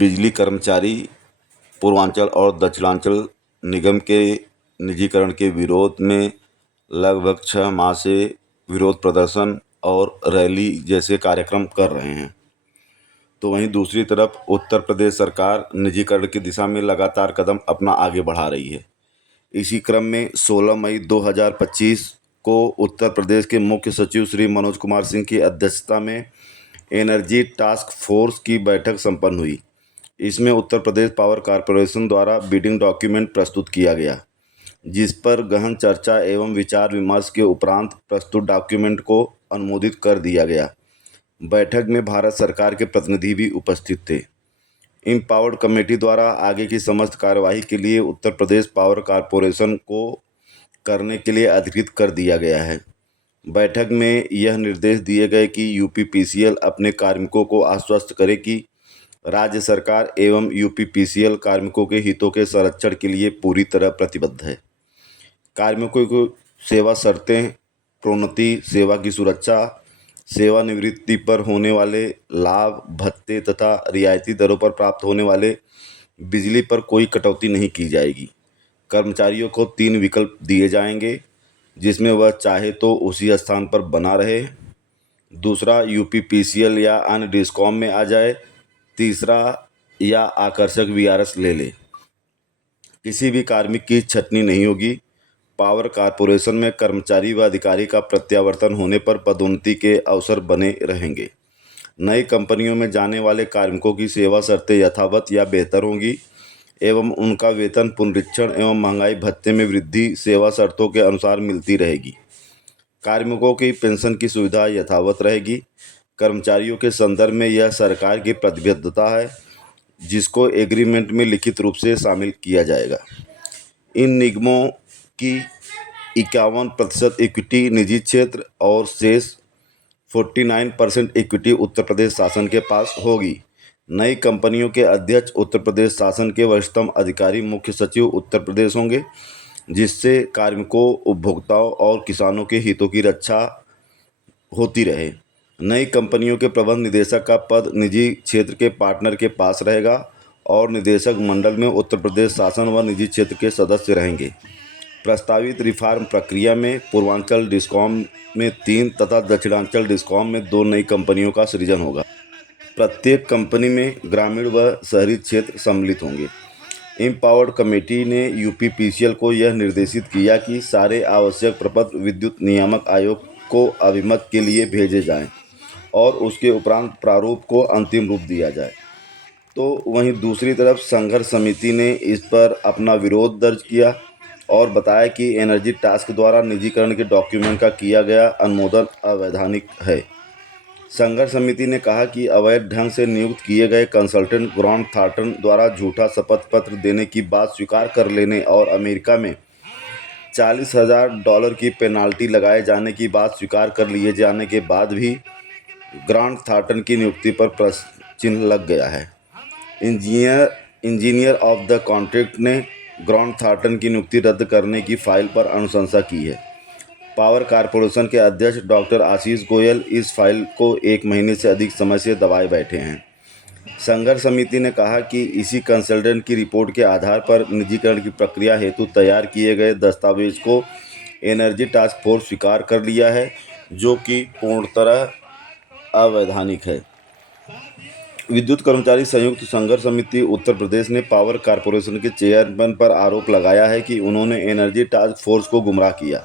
बिजली कर्मचारी पूर्वांचल और दक्षिणांचल निगम के निजीकरण के विरोध में लगभग 6 माह से विरोध प्रदर्शन और रैली जैसे कार्यक्रम कर रहे हैं। तो वहीं दूसरी तरफ उत्तर प्रदेश सरकार निजीकरण की दिशा में लगातार कदम अपना आगे बढ़ा रही है। इसी क्रम में 16 मई 2025 को उत्तर प्रदेश के मुख्य सचिव श्री मनोज कुमार सिंह की अध्यक्षता में एनर्जी टास्क फोर्स की बैठक संपन्न हुई। इसमें उत्तर प्रदेश पावर कॉरपोरेशन द्वारा बिडिंग डॉक्यूमेंट प्रस्तुत किया गया, जिस पर गहन चर्चा एवं विचार विमर्श के उपरांत प्रस्तुत डॉक्यूमेंट को अनुमोदित कर दिया गया। बैठक में भारत सरकार के प्रतिनिधि भी उपस्थित थे। इम्पावर्ड कमेटी द्वारा आगे की समस्त कार्यवाही के लिए उत्तर प्रदेश पावर कॉरपोरेशन को करने के लिए अधिकृत कर दिया गया है। बैठक में यह निर्देश दिए गए कि यूपीपीसीएल अपने कार्मिकों को आश्वस्त करे कि राज्य सरकार एवं यूपीपीसीएल कार्मिकों के हितों के संरक्षण के लिए पूरी तरह प्रतिबद्ध है। कार्मिकों को सेवा शर्तें, प्रोन्नति, सेवा की सुरक्षा, सेवानिवृत्ति पर होने वाले लाभ, भत्ते तथा रियायती दरों पर प्राप्त होने वाले बिजली पर कोई कटौती नहीं की जाएगी। कर्मचारियों को 3 विकल्प दिए जाएंगे, जिसमें वह चाहे तो उसी स्थान पर बना रहे, दूसरा यूपीपीसीएल या अन्य डिस्कॉम में आ जाए, तीसरा या आकर्षक वीआरएस ले ले। किसी भी कार्मिक की छटनी नहीं होगी। पावर कॉरपोरेशन में कर्मचारी व अधिकारी का प्रत्यावर्तन होने पर पदोन्नति के अवसर बने रहेंगे। नई कंपनियों में जाने वाले कार्मिकों की सेवा शर्तें यथावत या बेहतर होंगी एवं उनका वेतन, पुनरीक्षण एवं महंगाई भत्ते में वृद्धि सेवा शर्तों के अनुसार मिलती रहेगी। कार्मिकों की पेंशन की सुविधा यथावत रहेगी। कर्मचारियों के संदर्भ में यह सरकार की प्रतिबद्धता है, जिसको एग्रीमेंट में लिखित रूप से शामिल किया जाएगा। इन निगमों की 51% इक्विटी निजी क्षेत्र और शेष 49% इक्विटी उत्तर प्रदेश शासन के पास होगी। नई कंपनियों के अध्यक्ष उत्तर प्रदेश शासन के वरिष्ठतम अधिकारी मुख्य सचिव उत्तर प्रदेश होंगे, जिससे कार्मिकों, उपभोक्ताओं और किसानों के हितों की रक्षा होती रहे। नई कंपनियों के प्रबंध निदेशक का पद निजी क्षेत्र के पार्टनर के पास रहेगा और निदेशक मंडल में उत्तर प्रदेश शासन व निजी क्षेत्र के सदस्य रहेंगे। प्रस्तावित रिफॉर्म प्रक्रिया में पूर्वांचल डिस्कॉम में 3 तथा दक्षिणांचल डिस्कॉम में 2 नई कंपनियों का सृजन होगा। प्रत्येक कंपनी में ग्रामीण व शहरी क्षेत्र सम्मिलित होंगे। इम्पावर्ड कमेटी ने यूपीपीसीएल को यह निर्देशित किया कि सारे आवश्यक प्रपत्र विद्युत नियामक आयोग को अभिमत के लिए भेजे जाएं और उसके उपरांत प्रारूप को अंतिम रूप दिया जाए। तो वहीं दूसरी तरफ संघर्ष समिति ने इस पर अपना विरोध दर्ज किया और बताया कि एनर्जी टास्क द्वारा निजीकरण के डॉक्यूमेंट का किया गया अनुमोदन अवैधानिक है। संघर्ष समिति ने कहा कि अवैध ढंग से नियुक्त किए गए कंसल्टेंट ग्रांट थॉर्ंटन द्वारा झूठा शपथ पत्र देने की बात स्वीकार कर लेने और अमेरिका में $40,000 की पेनाल्टी लगाए जाने की बात स्वीकार कर लिए जाने के बाद भी ग्रांट थॉर्ंटन की नियुक्ति पर प्रश्न चिन्ह लग गया है। इंजीनियर ऑफ द कॉन्ट्रैक्ट ने ग्रांट थॉर्ंटन की नियुक्ति रद्द करने की फाइल पर अनुशंसा की है। पावर कॉरपोरेशन के अध्यक्ष डॉक्टर आशीष गोयल इस फाइल को 1 महीने से अधिक समय से दबाए बैठे हैं। संघर्ष समिति ने कहा कि इसी कंसल्टेंट की रिपोर्ट के आधार पर निजीकरण की प्रक्रिया हेतु तैयार किए गए दस्तावेज को एनर्जी टास्क फोर्स स्वीकार कर लिया है, जो कि पूर्णतः अवैधानिक है। विद्युत कर्मचारी संयुक्त संघर्ष समिति उत्तर प्रदेश ने पावर कॉरपोरेशन के चेयरमैन पर आरोप लगाया है कि उन्होंने एनर्जी टास्क फोर्स को गुमराह किया।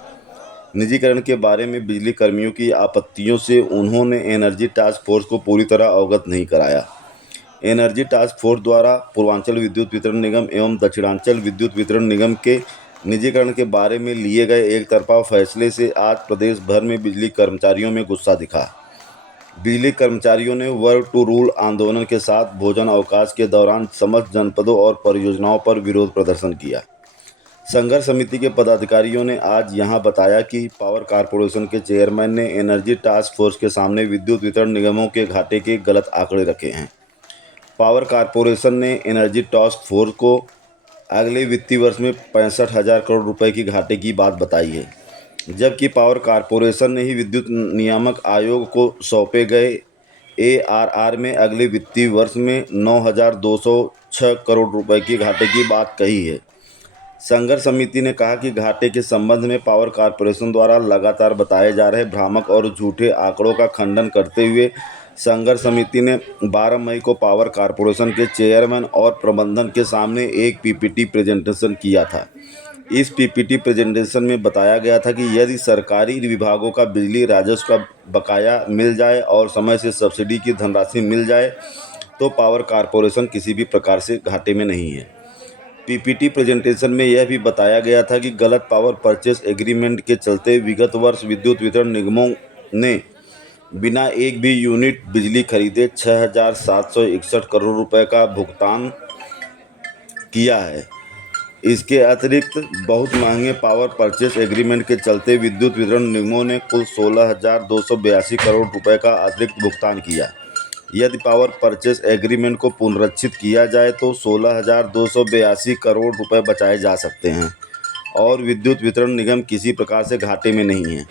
निजीकरण के बारे में बिजली कर्मियों की आपत्तियों से उन्होंने एनर्जी टास्क फोर्स को पूरी तरह अवगत नहीं कराया। एनर्जी टास्क फोर्स द्वारा पूर्वांचल विद्युत वितरण निगम एवं दक्षिणांचल विद्युत वितरण निगम के निजीकरण के बारे में लिए गए एक तरफा फैसले से आज प्रदेश भर में बिजली कर्मचारियों में गुस्सा दिखा। बिजली कर्मचारियों ने वर्क टू रूल आंदोलन के साथ भोजन अवकाश के दौरान समस्त जनपदों और परियोजनाओं पर विरोध प्रदर्शन किया। संघर्ष समिति के पदाधिकारियों ने आज यहां बताया कि पावर कॉरपोरेशन के चेयरमैन ने एनर्जी टास्क फोर्स के सामने विद्युत वितरण निगमों के घाटे के गलत आंकड़े रखे हैं। पावर कॉरपोरेशन ने एनर्जी टास्क फोर्स को अगले वित्तीय वर्ष में 65,000 करोड़ रुपए की घाटे की बात बताई है, जबकि पावर कॉरपोरेशन ने ही विद्युत नियामक आयोग को सौंपे गए ARR में अगले वित्तीय वर्ष में 9,206 करोड़ रुपए की घाटे की बात कही है। संघर्ष समिति ने कहा कि घाटे के संबंध में पावर कॉरपोरेशन द्वारा लगातार बताए जा रहे भ्रामक और झूठे आंकड़ों का खंडन करते हुए संघर्ष समिति ने 12 मई को पावर कॉरपोरेशन के चेयरमैन और प्रबंधन के सामने एक PPT प्रेजेंटेशन किया था। इस PPT प्रेजेंटेशन में बताया गया था कि यदि सरकारी विभागों का बिजली राजस्व का बकाया मिल जाए और समय से सब्सिडी की धनराशि मिल जाए तो पावर कॉरपोरेशन किसी भी प्रकार से घाटे में नहीं है। PPT प्रेजेंटेशन में यह भी बताया गया था कि गलत पावर परचेस एग्रीमेंट के चलते विगत वर्ष विद्युत वितरण निगमों ने बिना एक भी यूनिट बिजली खरीदे 6,761 करोड़ रुपए का भुगतान किया है। इसके अतिरिक्त बहुत महंगे पावर परचेस एग्रीमेंट के चलते विद्युत वितरण निगमों ने कुल 16,282 करोड़ रुपए का अतिरिक्त भुगतान किया। यदि पावर परचेस एग्रीमेंट को पुनरीक्षित किया जाए तो 16,282 करोड़ रुपए बचाए जा सकते हैं और विद्युत वितरण निगम किसी प्रकार से घाटे में नहीं है।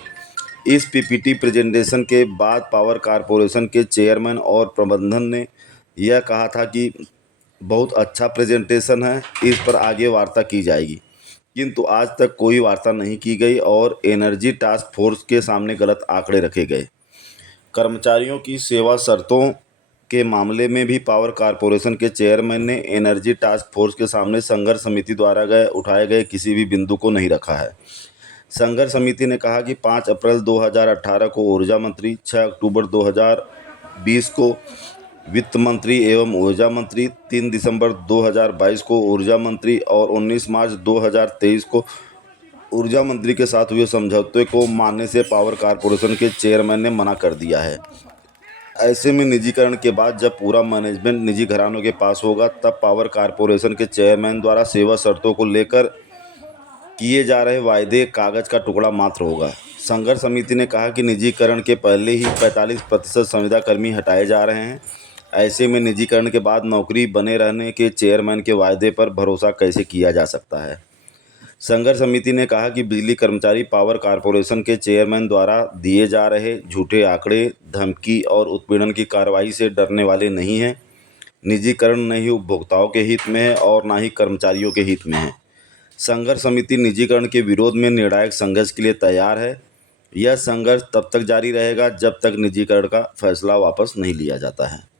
इस PPT प्रेजेंटेशन के बाद पावर कॉरपोरेशन के चेयरमैन और प्रबंधन ने यह कहा था कि बहुत अच्छा प्रेजेंटेशन है, इस पर आगे वार्ता की जाएगी, किंतु आज तक कोई वार्ता नहीं की गई और एनर्जी टास्क फोर्स के सामने गलत आंकड़े रखे गए। कर्मचारियों की सेवा शर्तों के मामले में भी पावर कॉरपोरेशन के चेयरमैन ने एनर्जी टास्क फोर्स के सामने संघर्ष समिति द्वारा उठाए गए किसी भी बिंदु को नहीं रखा है। संघर्ष समिति ने कहा कि 5 अप्रैल 2018 को ऊर्जा मंत्री, 6 अक्टूबर 2020 को वित्त मंत्री एवं ऊर्जा मंत्री, 3 दिसंबर 2022 को ऊर्जा मंत्री और 19 मार्च 2023 को ऊर्जा मंत्री के साथ हुए समझौते को मानने से पावर कॉरपोरेशन के चेयरमैन ने मना कर दिया है। ऐसे में निजीकरण के बाद जब पूरा मैनेजमेंट निजी घरानों के पास होगा तब पावर कॉरपोरेशन के चेयरमैन द्वारा सेवा शर्तों को लेकर किए जा रहे वायदे कागज का टुकड़ा मात्र होगा। संघर्ष समिति ने कहा कि निजीकरण के पहले ही 45% संविदाकर्मी हटाए जा रहे हैं। ऐसे में निजीकरण के बाद नौकरी बने रहने के चेयरमैन के वायदे पर भरोसा कैसे किया जा सकता है। संघर्ष समिति ने कहा कि बिजली कर्मचारी पावर कॉरपोरेशन के चेयरमैन द्वारा दिए जा रहे झूठे आंकड़े, धमकी और उत्पीड़न की कार्रवाई से डरने वाले नहीं हैं। निजीकरण न ही उपभोक्ताओं के हित में है और न ही कर्मचारियों के हित में है। संघर्ष समिति निजीकरण के विरोध में निर्णायक संघर्ष के लिए तैयार है। यह संघर्ष तब तक जारी रहेगा जब तक निजीकरण का फैसला वापस नहीं लिया जाता है।